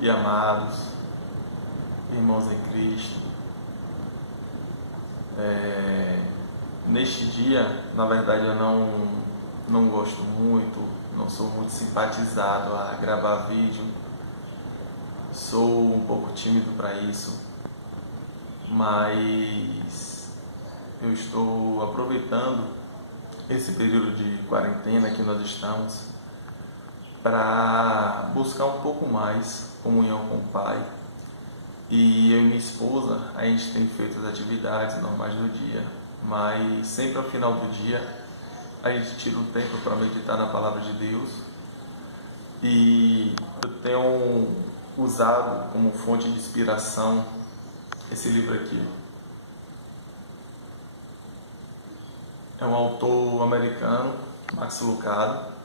e amados, irmãos em Cristo, neste dia, na verdade, eu não gosto muito, não sou muito simpatizado a gravar vídeo, sou um pouco tímido para isso, mas eu estou aproveitando esse período de quarentena que nós estamos para buscar um pouco mais comunhão com o Pai. E eu e minha esposa, a gente tem feito as atividades normais do dia, mas sempre ao final do dia a gente tira um tempo para meditar na Palavra de Deus. E eu tenho usado como fonte de inspiração esse livro aqui. É um autor americano, Max Lucado,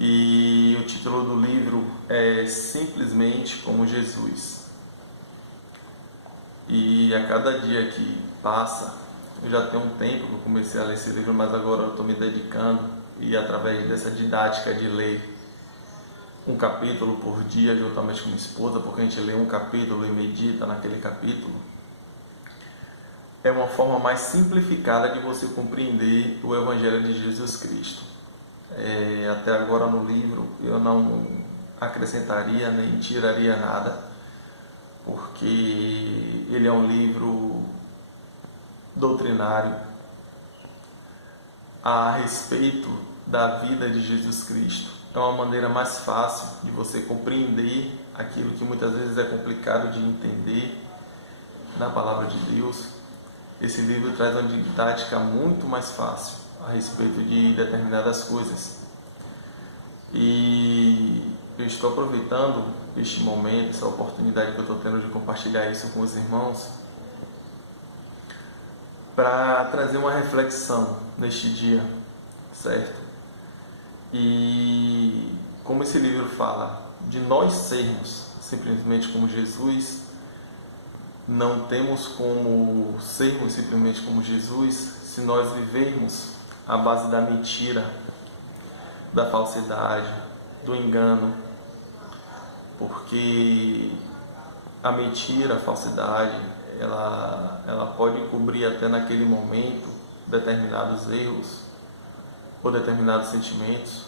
e o título do livro é Simplesmente como Jesus. E a cada dia que passa, eu já tenho um tempo que eu comecei a ler esse livro, mas agora eu estou me dedicando, e através dessa didática de ler um capítulo por dia, juntamente com minha esposa, porque a gente lê um capítulo e medita naquele capítulo, é uma forma mais simplificada de você compreender o Evangelho de Jesus Cristo. Até agora no livro eu não acrescentaria nem tiraria nada, porque ele é um livro doutrinário a respeito da vida de Jesus Cristo. É uma maneira mais fácil de você compreender aquilo que muitas vezes é complicado de entender na Palavra de Deus. Esse livro traz uma didática muito mais fácil a respeito de determinadas coisas. E eu estou aproveitando este momento, essa oportunidade que eu estou tendo de compartilhar isso com os irmãos, para trazer uma reflexão neste dia, certo? E como esse livro fala de nós sermos simplesmente como Jesus, não temos como sermos simplesmente como Jesus se nós vivermos à base da mentira, da falsidade, do engano, porque a mentira, a falsidade, ela pode encobrir até naquele momento determinados erros ou determinados sentimentos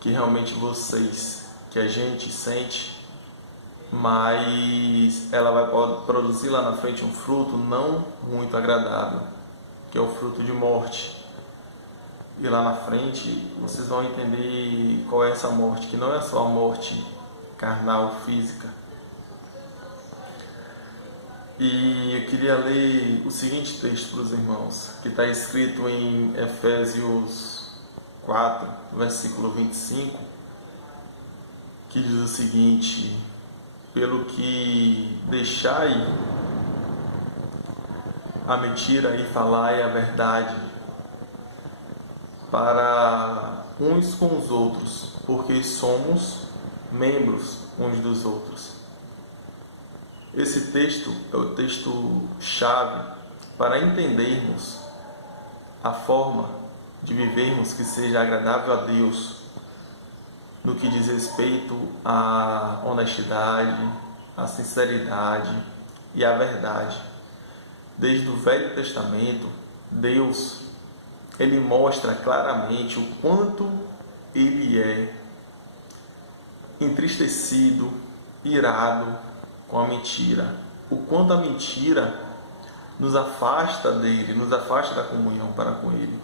que realmente que a gente sente, mas ela vai produzir lá na frente um fruto não muito agradável, que é o fruto de morte. E lá na frente vocês vão entender qual é essa morte, que não é só a morte carnal, física. E eu queria ler o seguinte texto para os irmãos, que está escrito em Efésios 4, versículo 25, que diz o seguinte: pelo que deixai a mentira e falai a verdade para uns com os outros, porque somos membros uns dos outros. Esse texto é o texto-chave para entendermos a forma de vivermos que seja agradável a Deus, no que diz respeito à honestidade, à sinceridade e à verdade. Desde o Velho Testamento, Deus, Ele mostra claramente o quanto Ele é entristecido, irado com a mentira, o quanto a mentira nos afasta dele, nos afasta da comunhão para com Ele.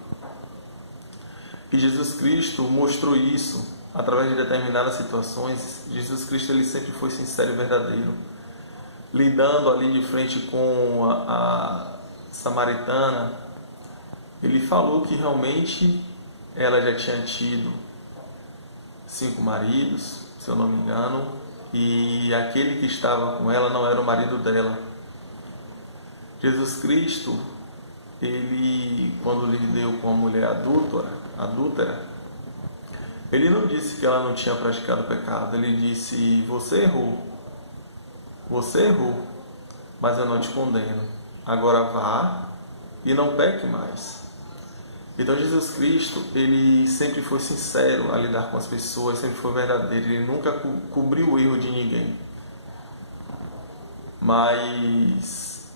E Jesus Cristo mostrou isso através de determinadas situações. Jesus Cristo, ele sempre foi sincero e verdadeiro, lidando ali de frente com a samaritana. Ele falou que realmente ela já tinha tido 5 maridos, se eu não me engano, e aquele que estava com ela não era o marido dela. Jesus Cristo, ele, quando lidou com a mulher adúltera, ele não disse que ela não tinha praticado pecado. Ele disse: você errou, mas eu não te condeno. Agora vá e não peque mais. Então Jesus Cristo, ele sempre foi sincero a lidar com as pessoas, sempre foi verdadeiro, ele nunca cobriu o erro de ninguém. Mas,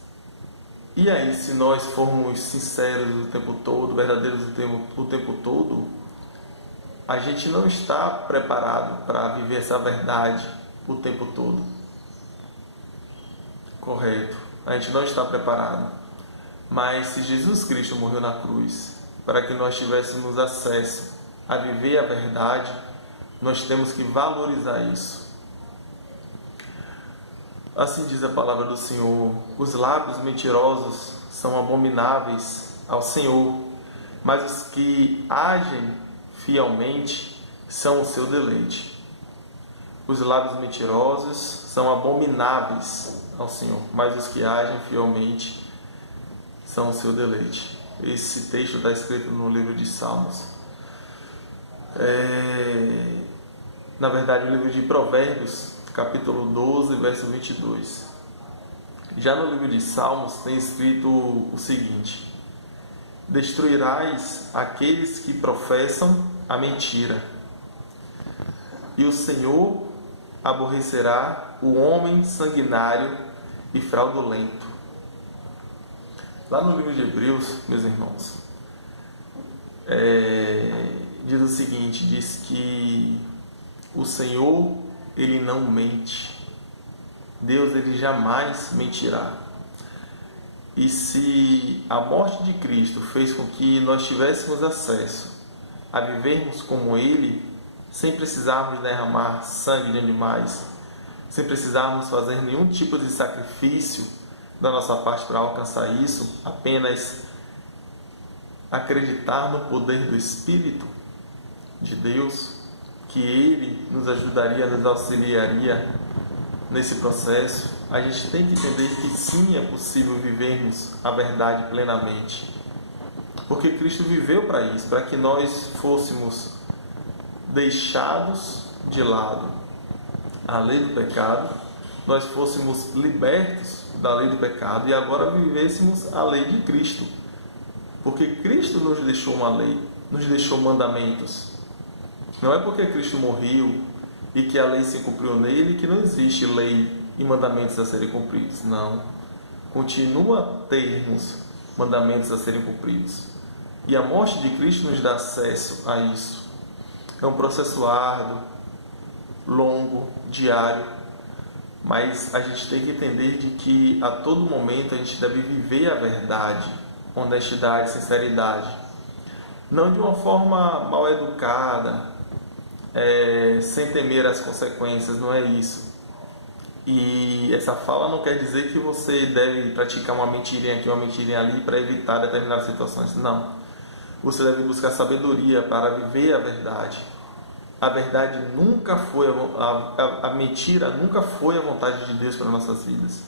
e aí, se nós formos sinceros o tempo todo, verdadeiros o tempo todo, a gente não está preparado para viver essa verdade o tempo todo. Correto. A gente não está preparado. Mas se Jesus Cristo morreu na cruz para que nós tivéssemos acesso a viver a verdade, nós temos que valorizar isso. Assim diz a palavra do Senhor: os lábios mentirosos são abomináveis ao Senhor, mas os que agem fielmente são o seu deleite. Os lábios mentirosos são abomináveis ao Senhor, mas os que agem fielmente são o seu deleite. Esse texto está escrito no livro de Salmos. Na verdade, o livro de Provérbios, capítulo 12, verso 22. Já no livro de Salmos tem escrito o seguinte: destruirás aqueles que professam a mentira, e o Senhor aborrecerá o homem sanguinário e fraudulento. Lá no livro de Hebreus, meus irmãos, diz o seguinte, diz que o Senhor, ele não mente. Deus, ele jamais mentirá. E se a morte de Cristo fez com que nós tivéssemos acesso a vivermos como Ele, sem precisarmos derramar sangue de animais, sem precisarmos fazer nenhum tipo de sacrifício da nossa parte para alcançar isso, apenas acreditar no poder do Espírito de Deus, que Ele nos ajudaria, nos auxiliaria nesse processo, a gente tem que entender que sim, é possível vivermos a verdade plenamente. Porque Cristo viveu para isso, para que nós fôssemos deixados de lado a lei do pecado, nós fôssemos libertos da lei do pecado e agora vivêssemos a lei de Cristo. Porque Cristo nos deixou uma lei, nos deixou mandamentos. Não é porque Cristo morreu e que a lei se cumpriu nele que não existe lei e mandamentos a serem cumpridos. Não. Continua a termos mandamentos a serem cumpridos. E a morte de Cristo nos dá acesso a isso. É um processo árduo, longo, diário, mas a gente tem que entender de que a todo momento a gente deve viver a verdade, honestidade, sinceridade. Não de uma forma mal educada, sem temer as consequências, não é isso. E essa fala não quer dizer que você deve praticar uma mentirinha aqui, uma mentirinha ali para evitar determinadas situações. Não. Você deve buscar sabedoria para viver a verdade. A verdade nunca foi, a mentira nunca foi a vontade de Deus para nossas vidas.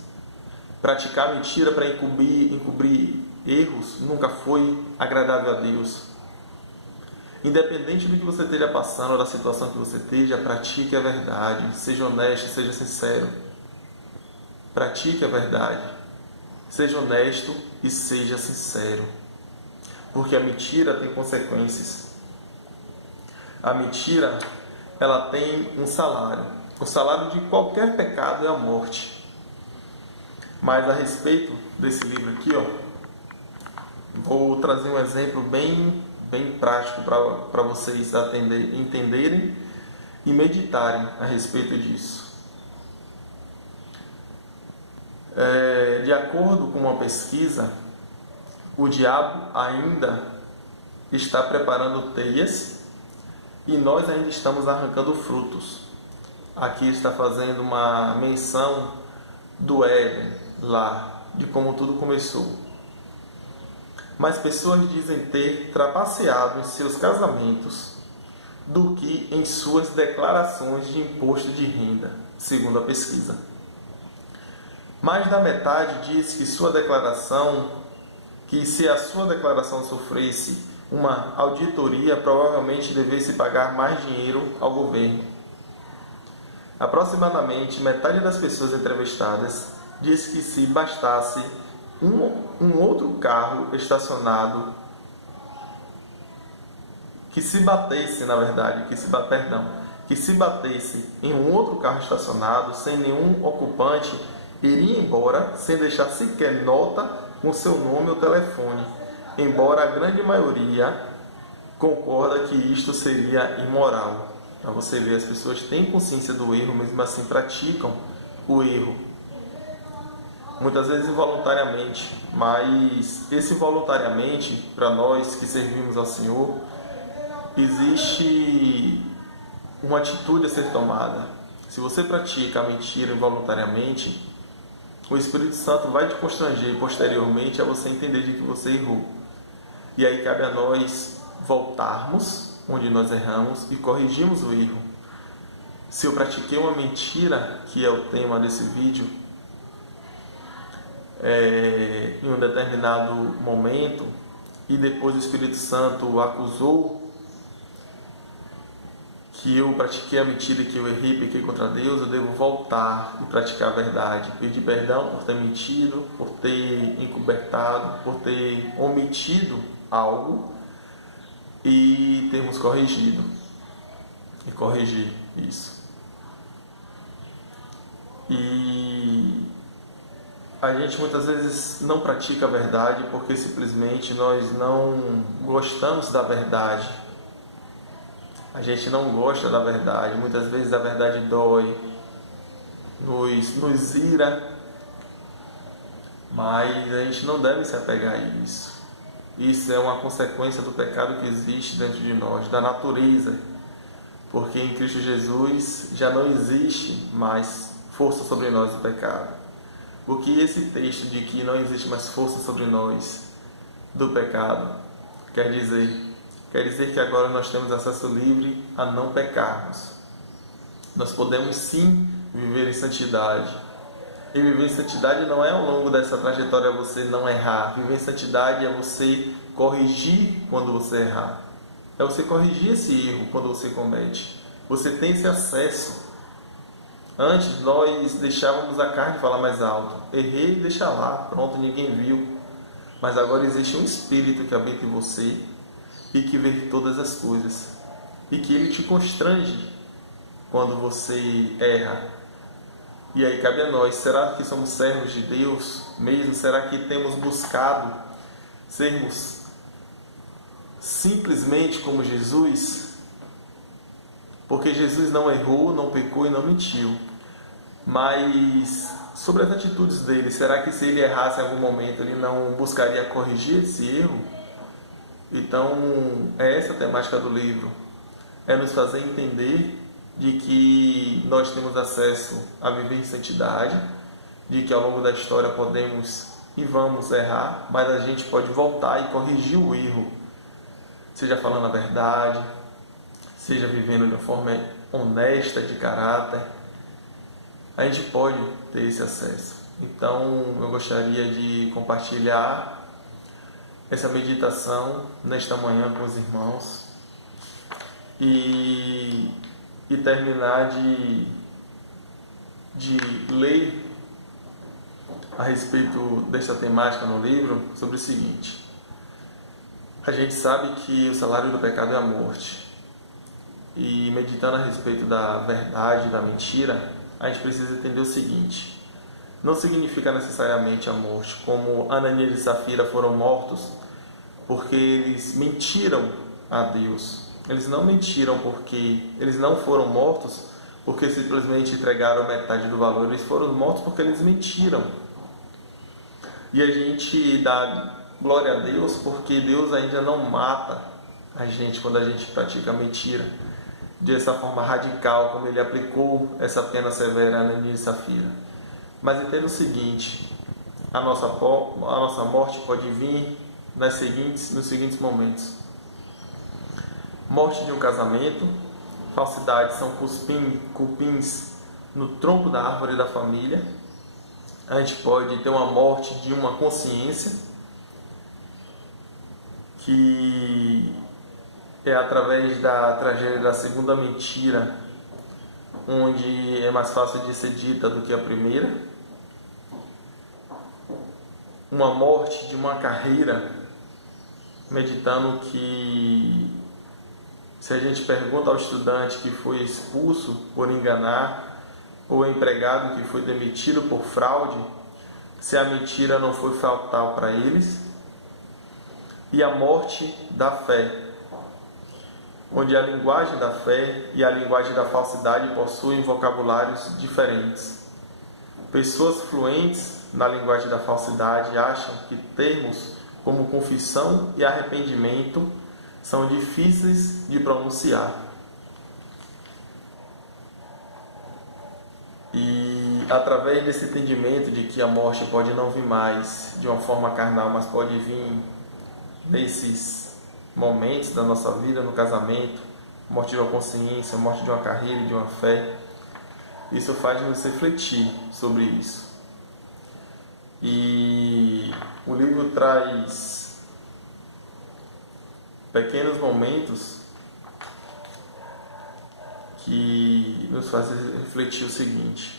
Praticar mentira para encobrir erros nunca foi agradável a Deus. Independente do que você esteja passando, ou da situação que você esteja, pratique a verdade, seja honesto, seja sincero. Pratique a verdade, seja honesto e seja sincero. Porque a mentira tem consequências. A mentira, ela tem um salário. O salário de qualquer pecado é a morte. Mas a respeito desse livro aqui, vou trazer um exemplo bem prático para vocês entenderem e meditarem a respeito disso. De acordo com uma pesquisa, o diabo ainda está preparando teias e nós ainda estamos arrancando frutos. Aqui está fazendo uma menção do Éden, lá, de como tudo começou. Mas pessoas dizem ter trapaceado em seus casamentos do que em suas declarações de imposto de renda, segundo a pesquisa. Mais da metade diz que se a sua declaração sofresse uma auditoria, provavelmente devesse pagar mais dinheiro ao governo. Aproximadamente metade das pessoas entrevistadas diz que se bastasse um outro carro estacionado que se batesse, na verdade, que se batesse em um outro carro estacionado, sem nenhum ocupante, iria embora sem deixar sequer nota com seu nome ou telefone, embora a grande maioria concorda que isto seria imoral. Para você ver, as pessoas têm consciência do erro, mesmo assim praticam o erro. Muitas vezes involuntariamente, mas esse voluntariamente, para nós que servimos ao Senhor, existe uma atitude a ser tomada. Se você pratica a mentira involuntariamente, o Espírito Santo vai te constranger posteriormente a você entender de que você errou. E aí cabe a nós voltarmos onde nós erramos e corrigirmos o erro. Se eu pratiquei uma mentira, que é o tema desse vídeo, em um determinado momento, e depois o Espírito Santo acusou que eu pratiquei a mentira, que eu errei, pequei contra Deus, eu devo voltar e praticar a verdade, pedir perdão por ter mentido, por ter encobertado, por ter omitido algo e termos corrigido e corrigir isso. E a gente muitas vezes não pratica a verdade porque simplesmente nós não gostamos da verdade. A gente não gosta da verdade, muitas vezes a verdade dói, nos ira, mas a gente não deve se apegar a isso. Isso é uma consequência do pecado que existe dentro de nós, da natureza, porque em Cristo Jesus já não existe mais força sobre nós do pecado. O que esse texto de que não existe mais força sobre nós do pecado quer dizer? Quer dizer que agora nós temos acesso livre a não pecarmos. Nós podemos sim viver em santidade. E viver em santidade não é ao longo dessa trajetória você não errar. Viver em santidade é você corrigir quando você errar. É você corrigir esse erro quando você comete. Você tem esse acesso. Antes nós deixávamos a carne falar mais alto. Errei e deixa lá, pronto, ninguém viu. Mas agora existe um Espírito que habita em você e que vê todas as coisas, e que ele te constrange quando você erra. E aí cabe a nós, será que somos servos de Deus mesmo? Será que temos buscado sermos simplesmente como Jesus? Porque Jesus não errou, não pecou e não mentiu. Mas sobre as atitudes dele, será que se ele errasse em algum momento, ele não buscaria corrigir esse erro? Então, é essa a temática do livro, é nos fazer entender de que nós temos acesso a viver em santidade, de que ao longo da história podemos e vamos errar, mas a gente pode voltar e corrigir o erro, seja falando a verdade, seja vivendo de uma forma honesta, de caráter. A gente pode ter esse acesso. Então, eu gostaria de compartilhar essa meditação nesta manhã com os irmãos e terminar de ler a respeito desta temática no livro sobre o seguinte: a gente sabe que o salário do pecado é a morte, e meditando a respeito da verdade e da mentira, a gente precisa entender o seguinte: não significa necessariamente a morte, como Ananias e Safira foram mortos porque eles mentiram a Deus. Eles não mentiram porque eles não foram mortos porque simplesmente entregaram metade do valor. Eles foram mortos porque eles mentiram. E a gente dá glória a Deus porque Deus ainda não mata a gente quando a gente pratica a mentira dessa forma radical, como ele aplicou essa pena severa a Ananias e Safira. Mas entenda o seguinte: a nossa morte pode vir nos seguintes momentos: morte de um casamento, falsidade são cupins no tronco da árvore da família. A gente pode ter uma morte de uma consciência, que é através da tragédia da segunda mentira, onde é mais fácil de ser dita do que a primeira. Uma morte de uma carreira, meditando que Se a gente pergunta ao estudante que foi expulso por enganar, ou ao empregado que foi demitido por fraude, se a mentira não foi fatal para eles, e a morte da fé, onde a linguagem da fé e a linguagem da falsidade possuem vocabulários diferentes. Pessoas fluentes na linguagem da falsidade acham que termos como confissão e arrependimento são difíceis de pronunciar. E através desse entendimento de que a morte pode não vir mais de uma forma carnal, mas pode vir nesses momentos da nossa vida, no casamento, morte de uma consciência, morte de uma carreira, de uma fé, isso faz nos refletir sobre isso. E o livro traz pequenos momentos que nos fazem refletir o seguinte: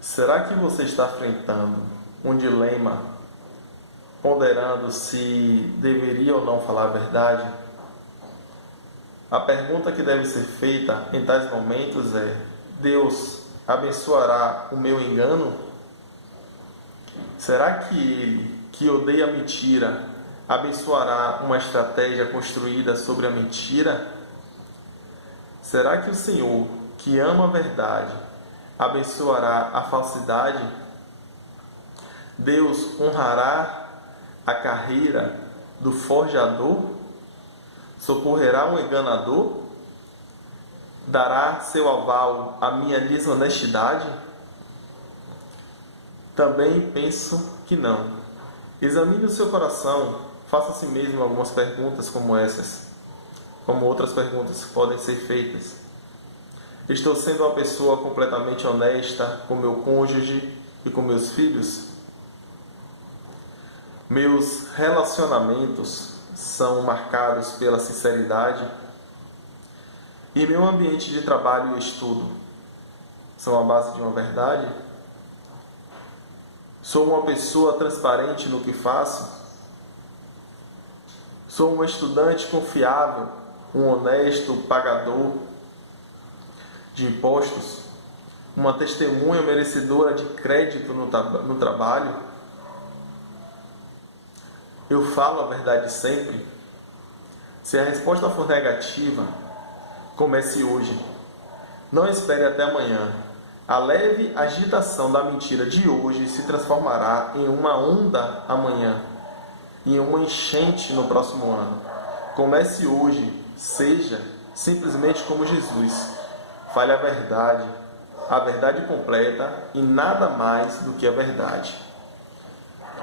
será que você está enfrentando um dilema, ponderando se deveria ou não falar a verdade? A pergunta que deve ser feita em tais momentos é: Deus abençoará o meu engano? Será que Ele, que odeia a mentira, abençoará uma estratégia construída sobre a mentira? Será que o Senhor, que ama a verdade, abençoará a falsidade? Deus honrará a carreira do forjador? Socorrerá o enganador? Dará seu aval à minha desonestidade? Também penso que não. Examine o seu coração, faça a si mesmo algumas perguntas como essas, como outras perguntas que podem ser feitas. Estou sendo uma pessoa completamente honesta com meu cônjuge e com meus filhos? Meus relacionamentos são marcados pela sinceridade? E meu ambiente de trabalho e estudo são a base de uma verdade? Sou uma pessoa transparente no que faço? Sou um estudante confiável, um honesto pagador de impostos, uma testemunha merecedora de crédito no trabalho? Eu falo a verdade sempre? Se a resposta for negativa, comece hoje. Não espere até amanhã. A leve agitação da mentira de hoje se transformará em uma onda amanhã, em uma enchente no próximo ano. Comece hoje. Seja simplesmente como Jesus. Fale a verdade completa e nada mais do que a verdade.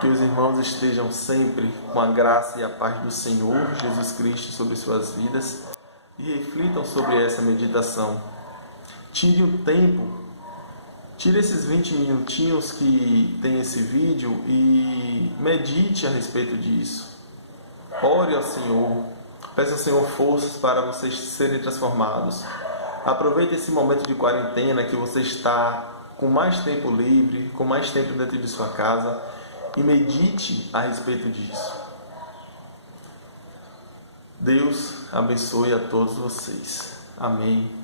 Que os irmãos estejam sempre com a graça e a paz do Senhor Jesus Cristo sobre suas vidas e reflitam sobre essa meditação. Tire o tempo, tire esses 20 minutinhos que tem esse vídeo e medite a respeito disso. Ore ao Senhor, peça ao Senhor forças para vocês serem transformados. Aproveite esse momento de quarentena que você está com mais tempo livre, com mais tempo dentro de sua casa, e medite a respeito disso. Deus abençoe a todos vocês. Amém.